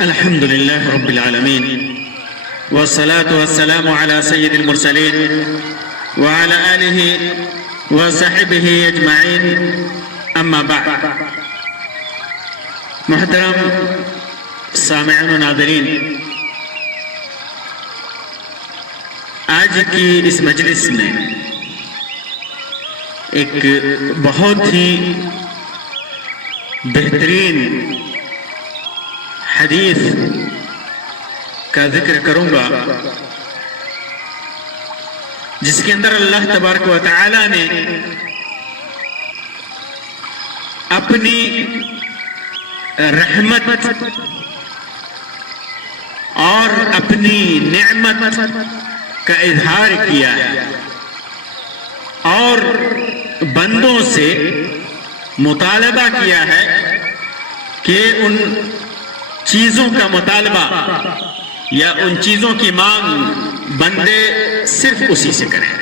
الحمد لله رب العالمين والصلاة والسلام على سيد المرسلين وعلى آله وصحبه أجمعين أما بعد. محترم سامعین و ناظرین، آج کی اس مجلس میں ایک بہت ہی بہترین حدیث کا ذکر کروں گا، جس کے اندر اللہ تبارک و تعالی نے اپنی رحمت اور اپنی نعمت کا اظہار کیا ہے اور بندوں سے مطالبہ کیا ہے کہ ان چیزوں کا مطالبہ یا ان چیزوں کی مانگ بندے صرف اسی سے کریں،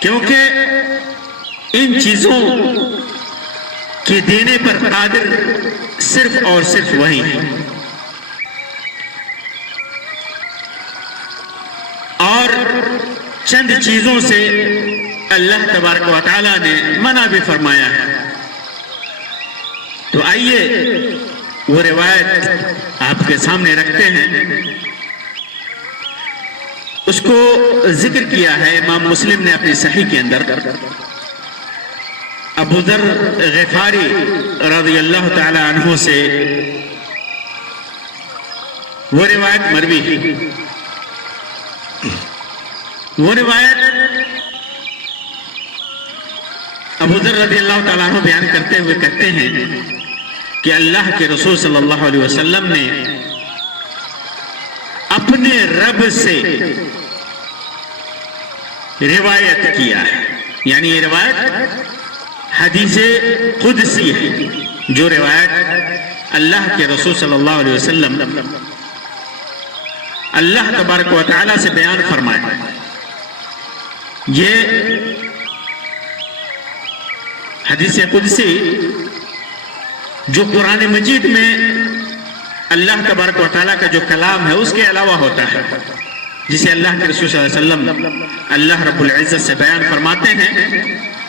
کیونکہ ان چیزوں کے دینے پر قادر صرف اور صرف وہی ہے، اور چند چیزوں سے اللہ تبارک و تعالی نے منع بھی فرمایا ہے. تو آئیے وہ روایت آپ کے سامنے رکھتے ہیں. اس کو ذکر کیا ہے امام مسلم نے اپنی صحیح کے اندر. ابو ذر غفاری رضی اللہ تعالی عنہ سے وہ روایت مروی ہے. وہ روایت ابو ذر رضی اللہ تعالیٰ عنہ بیان کرتے ہوئے کہتے ہیں کہ اللہ کے رسول صلی اللہ علیہ وسلم نے اپنے رب سے روایت کیا ہے، یعنی یہ روایت حدیث قدسی ہے، جو روایت اللہ کے رسول صلی اللہ علیہ وسلم اللہ تبارک و تعالیٰ سے بیان فرمائے. یہ حدیث قدسی جو قرآن مجید میں اللہ تبارک و تعالیٰ کا جو کلام ہے اس کے علاوہ ہوتا ہے، جسے اللہ کے رسول صلی اللہ علیہ وسلم اللہ رب العزت سے بیان فرماتے ہیں،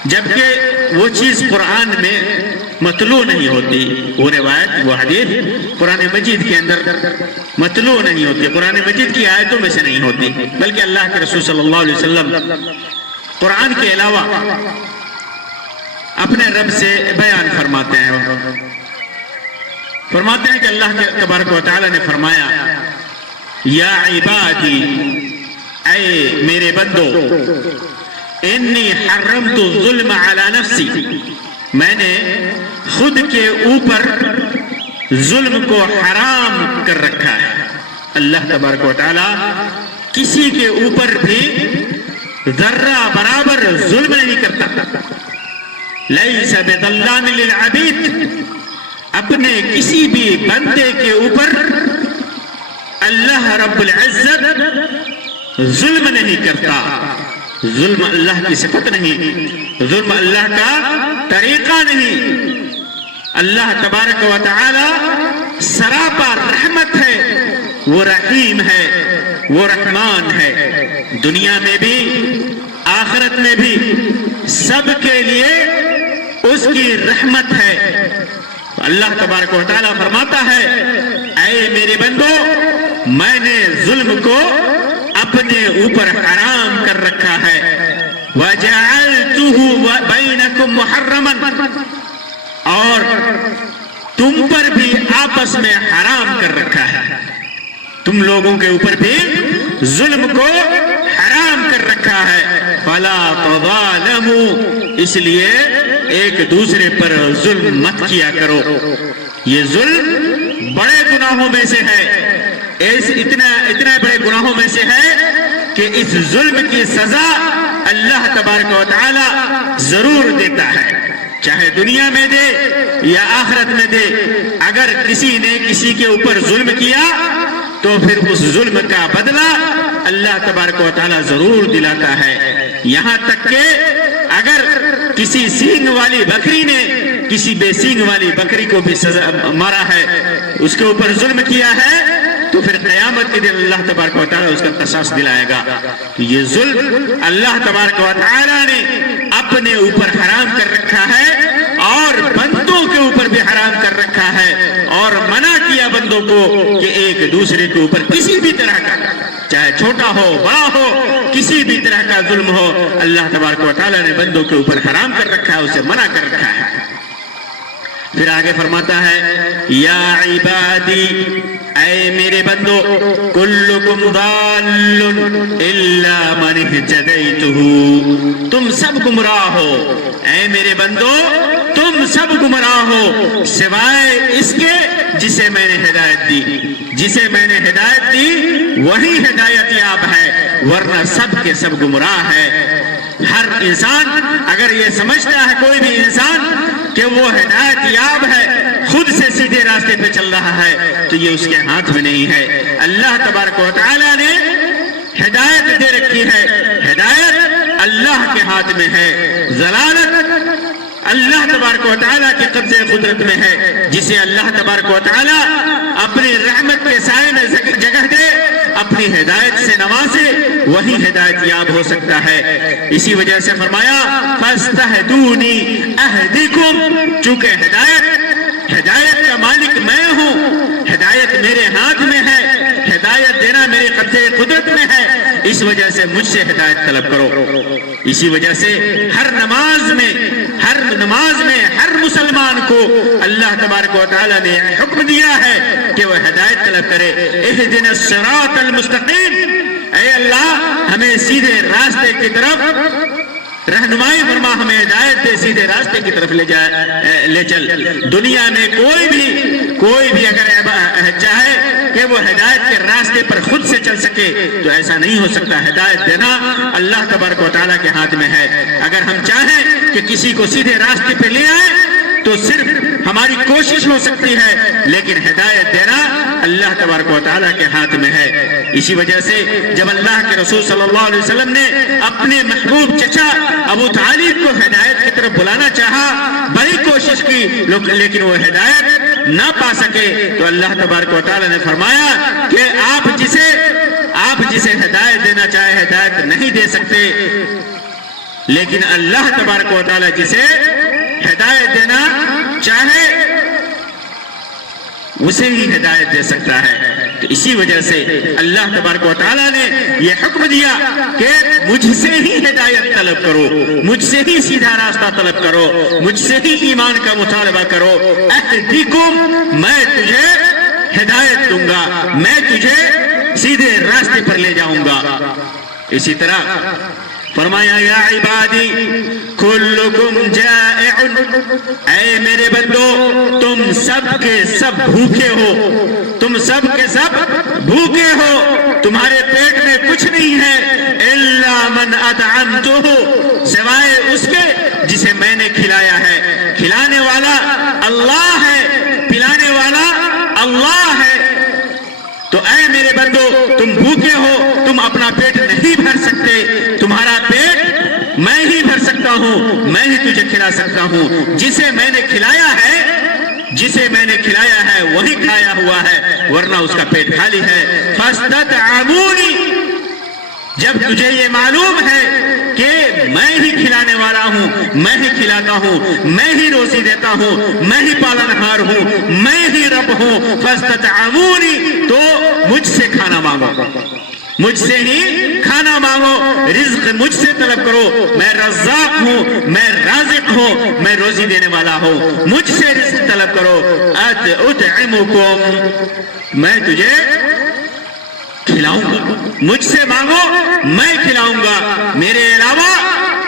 جبکہ وہ چیز قرآن میں مطلوع نہیں ہوتی. وہ روایت، وہ حدیث قرآن مجید کے اندر مطلوع نہیں ہوتی، قرآن مجید کی آیتوں میں سے نہیں ہوتی، بلکہ اللہ کے رسول صلی اللہ علیہ وسلم قرآن کے علاوہ اپنے رب سے بیان فرماتے ہیں. فرماتے ہیں کہ اللہ تبارک و تعالی نے فرمایا، یا عبادی، اے میرے بندو، انی حرمت الظلم علی نفسی، میں نے خود کے اوپر ظلم کو حرام کر رکھا ہے. اللہ تبارک و تعالی کسی کے اوپر بھی ذرہ برابر ظلم نہیں کرتا. لیس بظلام للعبید، اپنے کسی بھی بندے کے اوپر اللہ رب العزت ظلم نہیں کرتا. ظلم اللہ کی صفت نہیں، ظلم اللہ کا طریقہ نہیں. اللہ تبارک و تعالی سراپا رحمت ہے، وہ رحیم ہے، وہ رحمان ہے. دنیا میں بھی آخرت میں بھی سب کے لیے اس کی رحمت ہے. اللہ تبارک و تعالی فرماتا ہے، اے میرے بندو، میں نے ظلم کو اپنے اوپر حرام کر رکھا ہے. وَجَعَلْتُهُ بَيْنَكُمْ مُحَرَّمًا، اور تم پر بھی آپس میں حرام کر رکھا ہے. تم لوگوں کے اوپر بھی ظلم کو حرام کر رکھا ہے. فَلَا تَظَالَمُوا، اس لیے ایک دوسرے پر ظلم مت کیا کرو. یہ ظلم بڑے گناہوں میں سے ہے، اتنا بڑے گناہوں میں سے ہے کہ اس ظلم کی سزا اللہ تبارک و تعالی ضرور دیتا ہے، چاہے دنیا میں دے یا آخرت میں دے. اگر کسی نے کسی کے اوپر ظلم کیا تو پھر اس ظلم کا بدلہ اللہ تبارک و تعالی ضرور دلاتا ہے. یہاں تک کہ اگر کسی سینگ والی بکری نے کسی بے سینگ والی بکری کو بھی مارا ہے، اس کے اوپر ظلم کیا ہے، تو پھر قیامت کے دن اللہ تبارک و تعالیٰ اس کا قصاص دلائے گا۔ تو یہ ظلم اللہ تبارک و تعالیٰ نے اپنے اوپر حرام کر رکھا ہے اور بندوں کے اوپر بھی حرام کر رکھا ہے، اور منع کیا بندوں کو کہ ایک دوسرے کے اوپر کسی بھی طرح کا، چاہے چھوٹا ہو بڑا ہو، کسی بھی طرح کا ظلم ہو، اللہ تبارک و تعالیٰ نے بندوں کے اوپر حرام کر رکھا ہے، اسے منع کر رکھا ہے۔ پھر آگے فرماتا ہے یا عبادی، اے میرے بندو، کلکم ضال الا من اہتدیتہ، تم سب گمراہ ہو، اے میرے بندو تم سب گمراہ ہو سوائے اس کے جسے میں نے ہدایت دی، جسے میں نے ہدایت دی وہی ہدایت یاب ہے، ورنہ سب کے سب گمراہ ہے۔ ہر انسان اگر یہ سمجھتا ہے، کوئی بھی انسان، کہ وہ ہدایت یاب ہے، خود سے سیدھے راستے پہ چل رہا ہے، تو یہ اس کے ہاتھ میں نہیں ہے۔ اللہ تبارک و تعالیٰ نے ہدایت دے رکھی ہے، ہدایت اللہ کے ہاتھ میں ہے، ضلالت اللہ تبارک و تعالیٰ کے قبضے قدرت میں ہے۔ جسے اللہ تبارک و تعالیٰ اپنی رحمت کے سائے میں جگہ دے، اپنی ہدایت سے نوازے، وہی ہدایت یاب ہو سکتا ہے۔ اسی وجہ سے فرمایا فاستہدونی اہدکم، چونکہ ہدایت کا مالک میں ہوں، ہدایت میرے ہاتھ میں ہے، ہدایت دینا میرے قبضے قدرت میں ہے، اس وجہ سے مجھ سے ہدایت طلب کرو۔ اسی وجہ سے ہر نماز میں ہر مسلمان کو اللہ تبارک و تعالیٰ نے حکم دیا ہے کہ وہ ہدایت طلب کرے۔ اہدنا الصراط المستقیم، اے اللہ ہمیں سیدھے راستے کی طرف رہنمائی فرما، ہمیں ہدایت دے، سیدھے راستے کی طرف لے چل۔ دنیا میں کوئی بھی اگر چاہے کہ وہ ہدایت کے راستے پر خود سے چل سکے تو ایسا نہیں ہو سکتا۔ ہدایت دینا اللہ تبارک و تعالیٰ کے ہاتھ میں ہے۔ اگر ہم چاہیں کہ کسی کو سیدھے راستے پہ لے آئے تو صرف ہماری کوشش ہو سکتی ہے، لیکن ہدایت دینا اللہ تبارک و تعالیٰ کے ہاتھ میں ہے۔ اسی وجہ سے جب اللہ کے رسول صلی اللہ علیہ وسلم نے اپنے محبوب چچا ابو طالب کو ہدایت کی طرف بلانا چاہا، بڑی کوشش کی، لیکن وہ ہدایت نہ پا سکے، تو اللہ تبارک و تعالیٰ نے فرمایا کہ آپ جسے ہدایت دینا چاہے ہدایت نہیں دے سکتے، لیکن اللہ تبارک و تعالیٰ جسے ہدایت دینا چاہے اسے ہی ہدایت دے سکتا ہے۔ تو اسی وجہ سے اللہ تبارک و تعالیٰ نے یہ حکم دیا کہ مجھ سے ہی ہدایت طلب کرو، مجھ سے ہی سیدھا راستہ طلب کرو، مجھ سے ہی ایمان کا مطالبہ کرو۔ اہدیکم، میں تجھے ہدایت دوں گا، میں تجھے سیدھے راستے پر لے جاؤں گا۔ اسی طرح فرمایا یا عبادی کلکم جائع، اے میرے بندو تم سب کے سب بھوکے ہو، تم سب کے سب بھوکے ہو، تمہارے پیٹ میں کچھ نہیں ہے، الا من اطعمتہ، سوائے اس کے جسے میں نے کھلایا ہے۔ کھلانے والا اللہ ہے، پلانے والا اللہ ہے۔ تو اے میرے بندو تم بھوکے ہو، تم اپنا پیٹ نہیں بھر سکتے، تمہارا پیٹ میں ہی بھر سکتا ہوں، میں ہی تجھے کھلا سکتا ہوں۔ جسے میں نے کھلایا ہے وہی کھایا ہوا ہے، ورنہ اس کا پیٹ خالی ہے۔ فاستطعمونی، جب تجھے یہ معلوم ہے کہ میں ہی کھلانے والا ہوں، میں ہی کھلاتا ہوں، میں ہی روزی دیتا ہوں، میں ہی پالنہار ہوں، میں ہی رب ہوں، فاستطعمونی، تو مجھ سے کھانا مانگو، مجھ سے ہی کھانا مانگو، رزق مجھ سے طلب کرو، میں رزاق ہوں، میں رازق ہوں، میں روزی دینے والا ہوں، مجھ سے رزق طلب کرو۔ اطعمکم، میں تجھے کھلاؤں گا، مجھ سے مانگو میں کھلاؤں گا، میرے علاوہ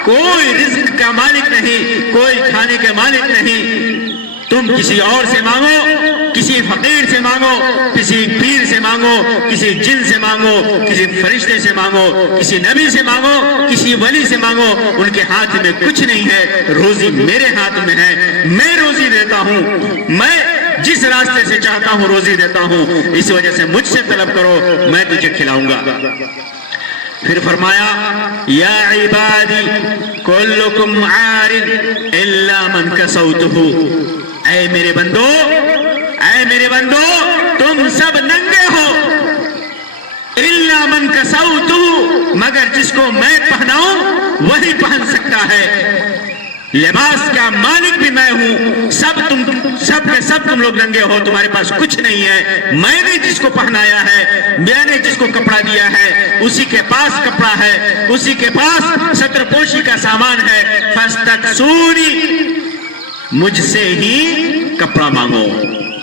کوئی رزق کا مالک نہیں، کوئی کھانے کے مالک نہیں۔ تم کسی اور سے مانگو، کسی فقیر سے مانگو، کسی پیر سے مانگو، کسی جن سے مانگو، کسی فرشتے سے مانگو، کسی نبی سے مانگو، کسی ولی سے مانگو، ان کے ہاتھ میں کچھ نہیں ہے، روزی میرے ہاتھ میں ہے، میں روزی دیتا ہوں، میں جس راستے سے چاہتا ہوں روزی دیتا ہوں، اس وجہ سے مجھ سے طلب کرو، میں تجھے کھلاؤں گا۔ پھر فرمایا یا عبادی کلکم عار الا من کسوتہ، اے میرے بندو، اے میرے بندو، تم سب ننگے ہو، الا من کسوتہ، مگر جس کو میں پہناؤں وہی پہن سکتا ہے۔ لباس کا مالک بھی میں ہوں، سب کے سب تم لوگ ننگے ہو، تمہارے پاس کچھ نہیں ہے، میں نے جس کو پہنایا ہے، میں نے جس کو کپڑا دیا ہے، اسی کے پاس کپڑا ہے، اسی کے پاس ستر پوشی کا سامان ہے۔ فاستکسونی، مجھ سے ہی کپڑا مانگو،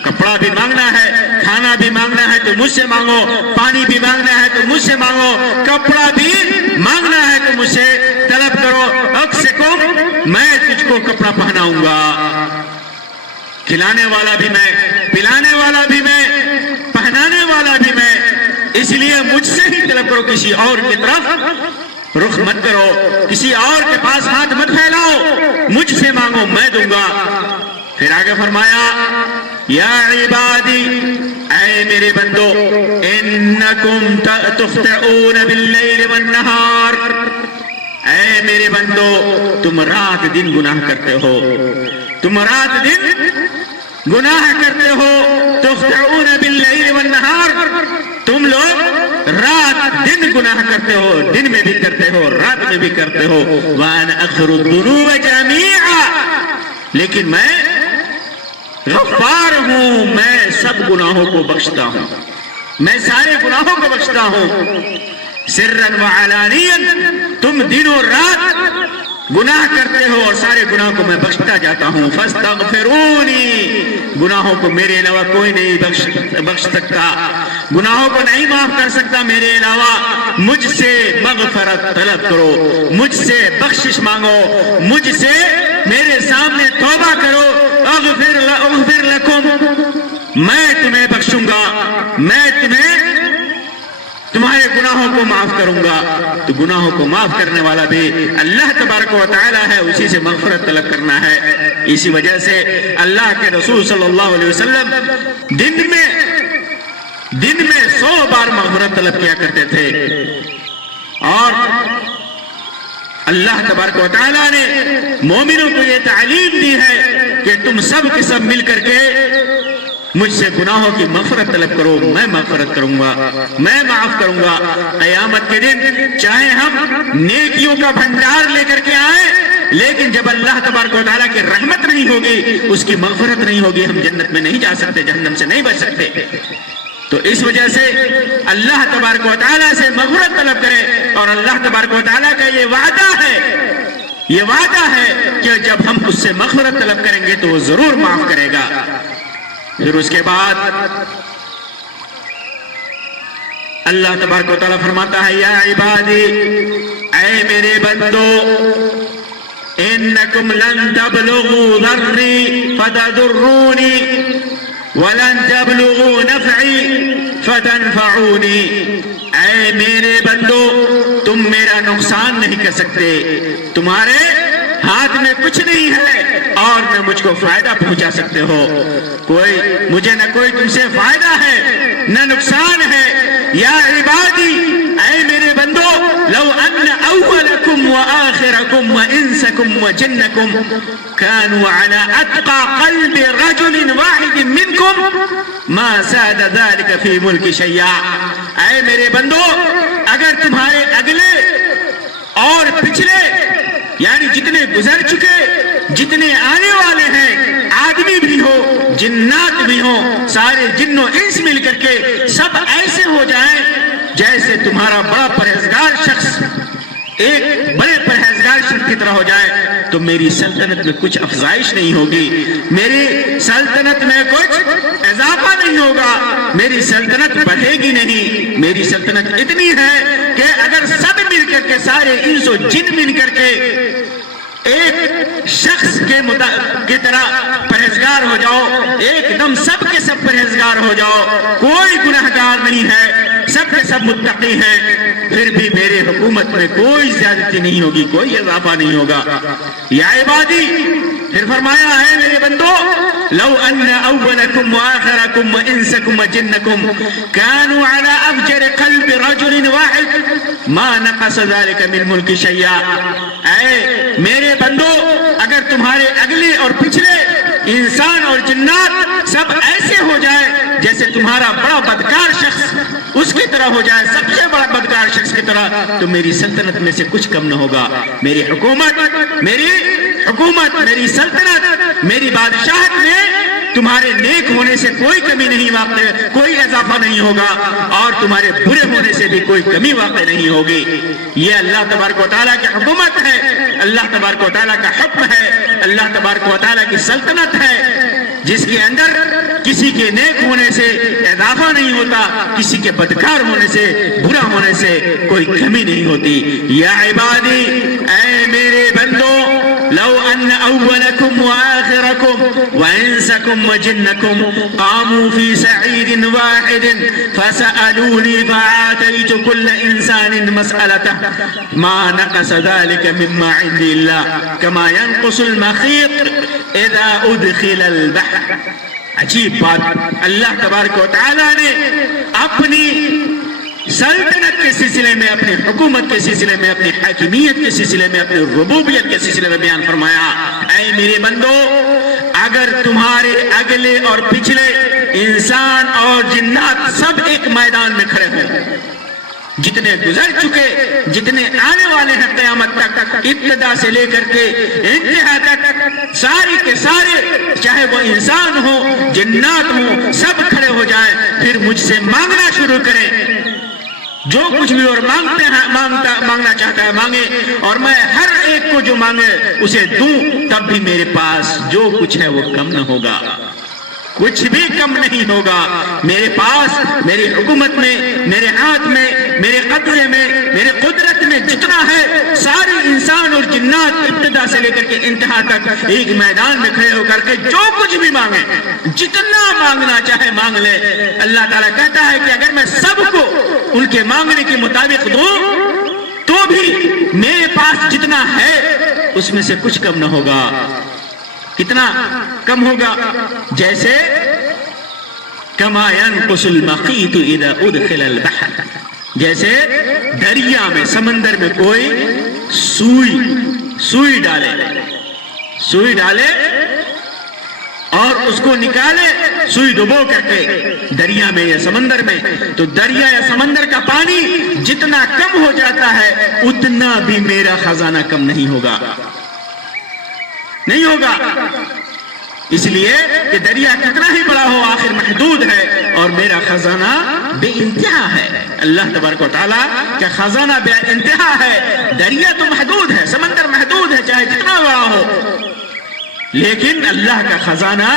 کپڑا بھی مانگنا ہے، کھانا بھی مانگنا ہے تو مجھ سے مانگو، پانی بھی مانگنا ہے تو مجھ سے مانگو، کپڑا بھی مانگنا ہے تو مجھ سے طلب کرو۔ اکسکم، میں تجھ کو کپڑا پہناؤں گا، کھلانے والا بھی میں، پلانے والا بھی میں، پہنانے والا بھی میں، اس لیے مجھ سے ہی طلب کرو، کسی اور کی طرف رخ مت کرو، کسی اور کے پاس ہاتھ مت پھیلاؤ، مجھ سے مانگو، میں دوں گا۔ پھر آگے فرمایا یا عبادی، اے میرے بندو، انکم تخطئون باللیل والنہار، اے میرے بندو تم رات دن گناہ کرتے ہو، تم رات دن گناہ کرتے ہو، تخطئون باللیل والنہار، تم لوگ رات دن گناہ کرتے ہو، دن میں بھی کرتے ہو، رات میں بھی کرتے ہو۔ وَأَنَا أَغْفِرُ الذُّنُوبَ جَمِيعًا، لیکن میں غفار ہوں، میں سب گناہوں کو بخشتا ہوں، میں سارے گناہوں کو بخشتا ہوں۔ سرًا وعلانیًا، تم دن و رات گناہ کرتے ہو اور سارے گناہوں کو میں بخشتا جاتا ہوں۔ فاستغفرونی، گناہوں کو میرے علاوہ کوئی نہیں بخش سکتا، گناہوں کو نہیں معاف کر سکتا میرے علاوہ، مجھ سے مغفرت طلب کرو، مجھ سے بخشش مانگو، مجھ سے میرے سامنے توبہ کرو۔ اغفر لکم، میں تمہیں بخشوں گا، میں تمہارے گناہوں کو معاف کروں گا۔ تو گناہوں کو معاف کرنے والا بھی اللہ تبارک و تعالی ہے، اسی سے مغفرت طلب کرنا ہے۔ اسی وجہ سے اللہ کے رسول صلی اللہ علیہ وسلم دن میں 100 بار مغفرت طلب کیا کرتے تھے، اور اللہ تبارک و تعالیٰ نے مومنوں کو یہ تعلیم دی ہے کہ تم سب کے سب مل کر کے مجھ سے گناہوں کی مغفرت طلب کرو، میں مغفرت کروں گا، میں معاف کروں گا۔ قیامت کے دن چاہے ہم نیکیوں کا بھنڈار لے کر کے آئیں، لیکن جب اللہ تبارک و تعالیٰ کی رحمت نہیں ہوگی، اس کی مغفرت نہیں ہوگی، ہم جنت میں نہیں جا سکتے، جہنم سے نہیں بچ سکتے۔ تو اس وجہ سے اللہ تبارک و تعالیٰ سے مغفرت طلب کرے، اور اللہ تبارک و تعالیٰ کا یہ وعدہ ہے کہ جب ہم اس سے مغفرت طلب کریں گے تو وہ ضرور معاف کرے گا۔ پھر اس کے بعد اللہ تبارک و تعالیٰ فرماتا ہے یا عبادی، اے میرے بندو، انکم لن تبلغوا ضری فتضرونی وَلَن تَبْلُغُوا نَفْعِي فَتَنْفَعُونِي، اے میرے بندو تم میرا نقصان نہیں کر سکتے، تمہارے ہاتھ میں کچھ نہیں ہے اور نہ مجھ کو فائدہ پہنچا سکتے ہو، مجھے نہ کوئی تم سے فائدہ ہے نہ نقصان ہے۔ یا عبادی، اے میرے بندو، لو ان اولکم وآخرکم وانسکم وجنکم كانوا على اتقى قلب رجل واحد منکم ما زاد ذلك في ملک شیئا، اے میرے بندو، اگر تمہارے اگلے اور پچھلے، یعنی جتنے گزر چکے، جتنے آنے والے ہیں، آدمی بھی ہو، جنات بھی ہو، سارے جن و انس مل کر کے سب ایسے ہو جائیں جیسے تمہارا بڑا پرہیزگار شخص ایک بڑے پرہیزگار شخص کی طرح ہو جائے، تو میری سلطنت میں کچھ افزائش نہیں ہوگی، میری سلطنت میں کچھ اضافہ نہیں ہوگا، میری سلطنت بڑھے گی نہیں۔ میری سلطنت اتنی ہے کہ اگر سب مل کر کے، سارے انس و جن مل کر کے ایک شخص کے طرح پرہیزگار ہو جاؤ، ایک دم سب کے سب پرہیزگار ہو جاؤ، کوئی گناہگار نہیں ہے، سب کے سب متقی ہیں، پھر بھی میرے حکومت میں کوئی زیادتی نہیں ہوگی، کوئی اضافہ نہیں ہوگا۔ یا عبادی، پھر فرمایا ہے میرے بندو، لو ان اولکم وآخرکم وانسکم وجنکم كانوا على افجر قلب رجل واحد ما نقص ذلك من ملک شیئا۔ اے میرے بندو، اگر تمہارے اگلے اور پچھلے انسان اور جنات سب ایسے ہو جائے جیسے تمہارا بڑا بدکار شخص اس کی طرح ہو جائے، سب سے بڑا بدکار شخص کی طرح، تو میری سلطنت میں سے کچھ کم نہ ہوگا۔ میری حکومت، میری سلطنت، میری بادشاہت میں تمہارے نیک ہونے سے کوئی کمی نہیں واقع، کوئی اضافہ نہیں ہوگا، اور تمہارے برے ہونے سے بھی کوئی کمی واقع نہیں ہوگی۔ یہ اللہ تبارک و تعالیٰ کی حکومت ہے، اللہ تبارک و تعالیٰ کا حکم ہے، اللہ تبارک و تعالیٰ کی سلطنت ہے، جس کے اندر کسی کے نیک ہونے سے اضافہ نہیں ہوتا، کسی کے بدکار ہونے سے، برا ہونے سے کوئی کمی نہیں ہوتی۔ یا عبادی، اے میرے بندو، لو ان اولکم وآخرکم وانسکم وجنکم قاموا فی سعید واحد فسألونی فآتیت کل انسان مسألته ما نقص ذلك مما عندی اللہ کما ينقص المخیط اذا ادخل البحر۔ عجیب بات، اللہ تبارک و تعالیٰ نے اپنی سلطنت کے سلسلے میں، اپنی حکومت کے سلسلے میں، اپنی حاکمیت کے سلسلے میں، اپنی ربوبیت کے سلسلے میں بیان فرمایا، اے میرے بندو، اگر تمہارے اگلے اور پچھلے انسان اور جنات سب ایک میدان میں کھڑے ہوں، جتنے گزر چکے، جتنے آنے والے ہیں قیامت تک، ابتدا سے لے کر کے انتہا تک، سارے کے سارے، چاہے وہ انسان ہو، جنات ہو، سب کھڑے ہو جائیں، پھر مجھ سے مانگنا شروع کریں، جو کچھ بھی اور مانگنا چاہتا ہے مانگے، اور میں ہر ایک کو جو مانگے اسے دوں، تب بھی میرے پاس جو کچھ ہے وہ کم نہ ہوگا، کچھ بھی کم نہیں ہوگا۔ میرے پاس، میری حکومت میں، میرے ہاتھ میں، میرے قبضے میں، میرے قدرت میں جتنا ہے، سارے انسان اور جنات ابتدا سے لے کر کے انتہا تک ایک میدان میں کھڑے ہو کر کے جو کچھ بھی مانگے، جتنا مانگنا چاہے مانگ لے۔ اللہ تعالیٰ کہتا ہے کہ اگر میں سب کو ان کے مانگنے کے مطابق دوں تو بھی میرے پاس جتنا ہے اس میں سے کچھ کم نہ ہوگا۔ کتنا کم ہوگا؟ جیسے کما ينقص المخيط اذا ادخل البحر، جیسے دریا میں، سمندر میں کوئی سوئی ڈالے اور اس کو نکالے، سوئی ڈبو کر کے دریا میں یا سمندر میں، تو دریا یا سمندر کا پانی جتنا کم ہو جاتا ہے اتنا بھی میرا خزانہ کم نہیں ہوگا، نہیں ہوگا۔ اس لیے کہ دریا کتنا ہی بڑا ہو آخر محدود ہے، اور میرا خزانہ بے انتہا ہے۔ اللہ تبارک و تعالیٰ کا خزانہ بے انتہا ہے، دریا تو محدود ہے، سمندر محدود ہے، چاہے جتنا بڑا ہو، لیکن اللہ کا خزانہ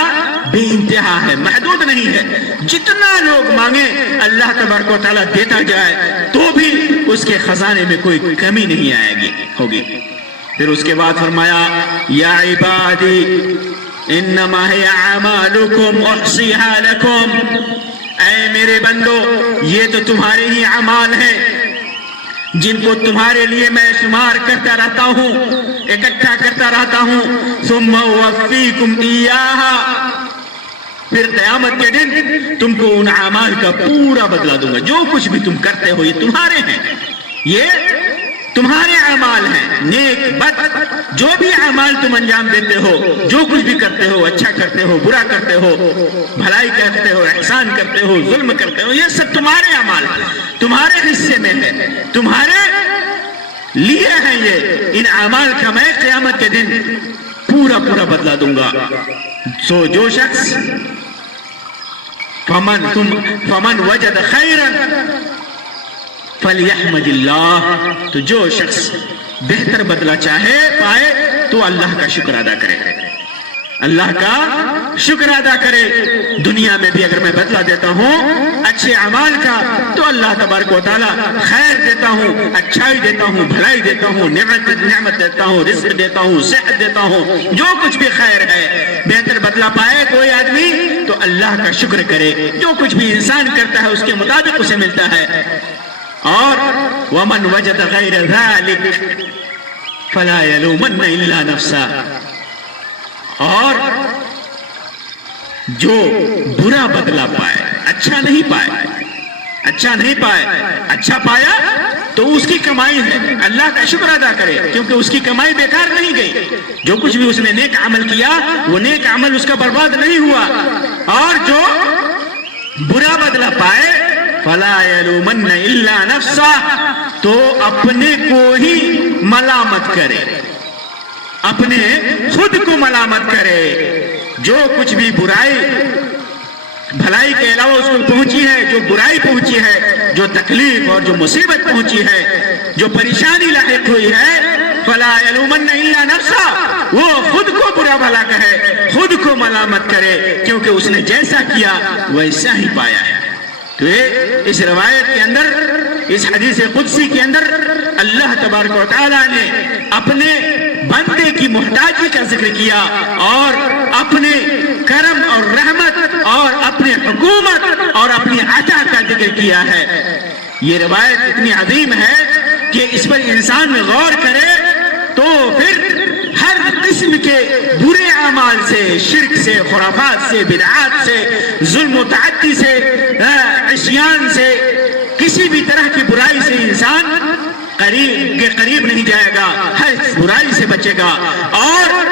بے انتہا ہے، محدود نہیں ہے۔ جتنا لوگ مانگے اللہ تبارک و تعالیٰ دیتا جائے تو بھی اس کے خزانے میں کوئی کمی نہیں آئے ہوگی۔ پھر اس کے بعد فرمایا، یا عبادی انما ہی اعمالکم احصیہا لکم، اے میرے بندو، یہ تو تمہارے ہی اعمال ہیں جن کو تمہارے لیے میں شمار کرتا رہتا ہوں، اکٹھا کرتا رہتا ہوں، ثم اوفیکم ایہا، پھر قیامت کے دن تم کو ان اعمال کا پورا بدلہ دوں گا۔ جو کچھ بھی تم کرتے ہو یہ تمہارے ہیں، یہ تمہارے اعمال ہیں، نیک بد جو بھی اعمال تم انجام دیتے ہو، جو کچھ بھی کرتے ہو، اچھا کرتے ہو، برا کرتے ہو، بھلائی کرتے ہو، احسان کرتے ہو، ظلم کرتے ہو، یہ سب تمہارے اعمال ہیں، تمہارے حصے میں ہے، تمہارے لیے ہیں یہ۔ ان اعمال کا میں قیامت کے دن پورا بدلہ دوں گا۔ سو جو شخص فمن وجد خیرا فلیحمد اللہ، تو جو شخص بہتر بدلہ چاہے پائے تو اللہ کا شکر ادا کرے۔ اللہ کا شکر ادا کرے. دنیا میں بھی اگر میں بدلہ دیتا ہوں اچھے اعمال کا تو اللہ تبارک و تعالیٰ خیر دیتا ہوں, اچھائی دیتا ہوں, بھلائی دیتا ہوں, نعمت دیتا ہوں, رزق دیتا ہوں, صحت دیتا ہوں, جو کچھ بھی خیر ہے. بہتر بدلہ پائے کوئی آدمی تو اللہ کا شکر کرے. جو کچھ بھی انسان کرتا ہے اس کے مطابق اسے ملتا ہے. اور وَمَنْ وَجَدَ غَيْرَ ذَلِكَ فَلَا يَلُومَنَّ إِلَّا نَفْسَهُ. اور جو برا بدلہ پائے, اچھا نہیں پائے, اچھا پایا تو اس کی کمائی ہے, اللہ کا شکر ادا کرے کیونکہ اس کی کمائی بیکار نہیں گئی. جو کچھ بھی اس نے نیک عمل کیا وہ نیک عمل اس کا برباد نہیں ہوا. اور جو برا بدلہ پائے فلا یلومن الا نفسہ, تو اپنے کو ہی ملامت کرے, اپنے خود کو ملامت کرے. جو کچھ بھی برائی بھلائی کے علاوہ اس کو پہنچی ہے, جو برائی پہنچی ہے, جو تکلیف اور جو مصیبت پہنچی ہے, جو پریشانی لاحق ہوئی ہے, فلا یلومن الا نفسہ, وہ خود کو برا بھلا کہے, خود کو ملامت کرے کیونکہ اس نے جیسا کیا ویسا ہی پایا ہے. تو اس روایت کے اندر, اس حدیث قدسی کے اندر اللہ تبارک و تعالیٰ نے اپنے بندے کی محتاجی کا ذکر کیا اور اپنے کرم اور رحمت اور اپنے حکومت اور اپنی عطا کا ذکر کیا ہے. یہ روایت اتنی عظیم ہے کہ اس پر انسان غور کرے تو پھر ہر قسم کے برے اعمال سے, شرک سے, خرافات سے, بدعات سے, ظلم و تعدی سے, عصیان سے, کسی بھی طرح کی برائی سے انسان قریب نہیں جائے گا, ہر برائی سے بچے گا اور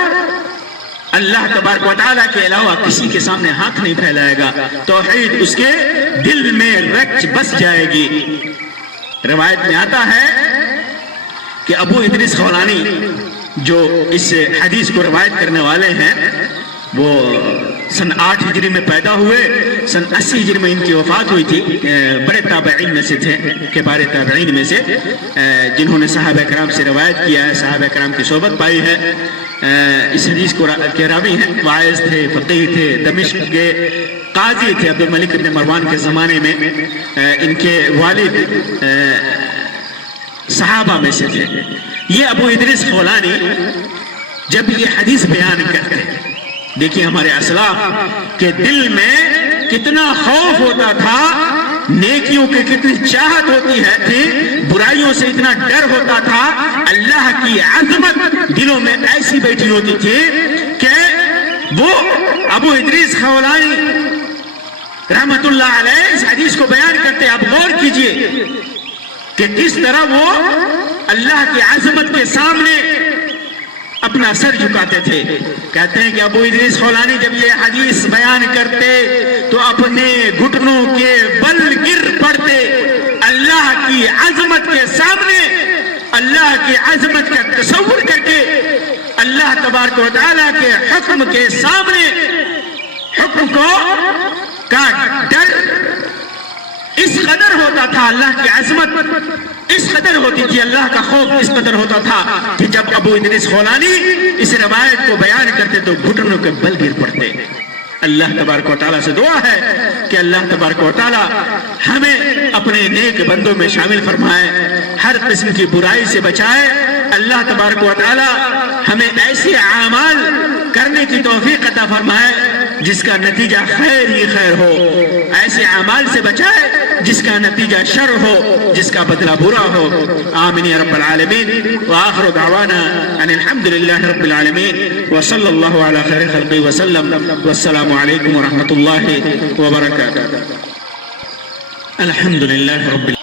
اللہ تبارک و تعالیٰ کے علاوہ کسی کے سامنے ہاتھ نہیں پھیلائے گا. توحید اس کے دل میں رچ بس جائے گی. روایت میں آتا ہے کہ ابو ادریس خولانی جو اس حدیث کو روایت کرنے والے ہیں وہ سن 8 ہجری میں پیدا ہوئے, سن 80 ہجری میں ان کی وفات ہوئی تھی. بڑے تابعین میں سے تھے, کبار تابعین میں سے, جنہوں نے صحابہ کرام سے روایت کیا ہے, صحابہ کرام کی صحبت پائی ہے. اس حدیث کے راوی ہیں, واعظ تھے, فقیہ تھے, دمشق کے قاضی تھے. عبد الملک بن مروان کے زمانے میں ان کے والد صحابہ میں سے تھے. یہ ابو ادریس خولانی جب یہ حدیث بیان کرتے, دیکھیے ہمارے اسلاف کے دل میں کتنا خوف ہوتا تھا, نیکیوں کی کتنی چاہت ہوتی ہے تھی, برائیوں سے اتنا ڈر ہوتا تھا, اللہ کی عظمت دلوں میں ایسی بیٹھی ہوتی تھی کہ وہ ابو ادریس خولانی رحمت اللہ علیہ اس حدیث کو بیان کرتے. آپ غور کیجئے کہ کس طرح وہ اللہ کی عظمت کے سامنے اپنا سر جھکاتے تھے. کہتے ہیں کہ ابو ادریس خولانی جب یہ حدیث بیان کرتے تو اپنے گھٹنوں کے بل گر پڑتے. اللہ کی عظمت کے سامنے, اللہ کی عظمت کا تصور کر کے, اللہ تبارک و تعالیٰ کے حکم کے سامنے, حکم کو کا ڈر اس قدر ہوتا تھا, اللہ کی عظمت اس قدر ہوتی تھی, اللہ کا خوف اس قدر ہوتا تھا کہ جب ابو ادریس خولانی اس روایت کو بیان کرتے تو گھٹنوں کے بل گر پڑتے. اللہ تبارک و تعالیٰ سے دعا ہے کہ اللہ تبارک و تعالیٰ ہمیں اپنے نیک بندوں میں شامل فرمائے, ہر قسم کی برائی سے بچائے. اللہ تبارک و تعالیٰ ہمیں ایسے اعمال کرنے کی توفیق عطا فرمائے جس کا نتیجہ خیر ہی خیر ہو, ایسے اعمال سے بچائے جس کا نتیجہ شر ہو, جس کا بدلہ برا ہو. آمین یا رب العالمین. وآخر دعوانا ان الحمدللہ رب العالمین وصلی اللہ علی خیر خلقہ وسلم والسلام علیکم ورحمۃ اللہ وبرکاتہ. الحمدللہ رب